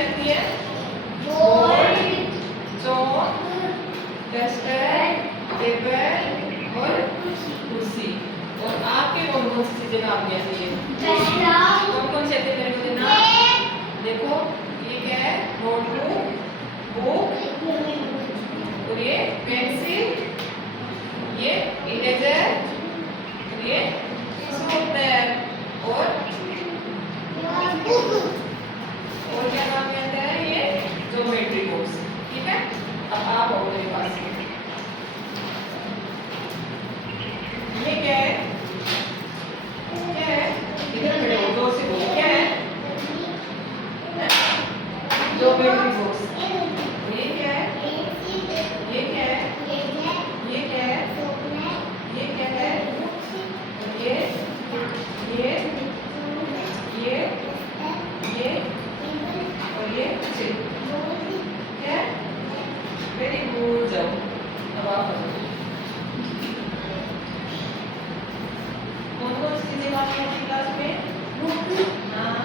सी आती है? बोर्ड, चौक, duster, table और कुर्सी। और आपके कौन कौन सी चीजें काम में आती है? कौन कौन से आते हैं मेरे को देना? देखो ये क्या है? नोटबुक, बुक, और ये पेंसिल, ये इरेजर, और ये स्क्रैपर, और क्या काम में आता है? ये ज्योमेट्री बॉक्स। ठीक है, अब आप आओ मेरे पास। ये क्या है? क्या है? इधर खड़े हो, जोर से बोलो, क्या है? Geometry box. ये क्या है? ये क्या है? ये क्या है? ये क्या है? और ये और ये चिल। क्या? वेरी गुड, जाओ अब आप बताओ कौन कौन सी चीजें काम में आती क्लास में? हाँ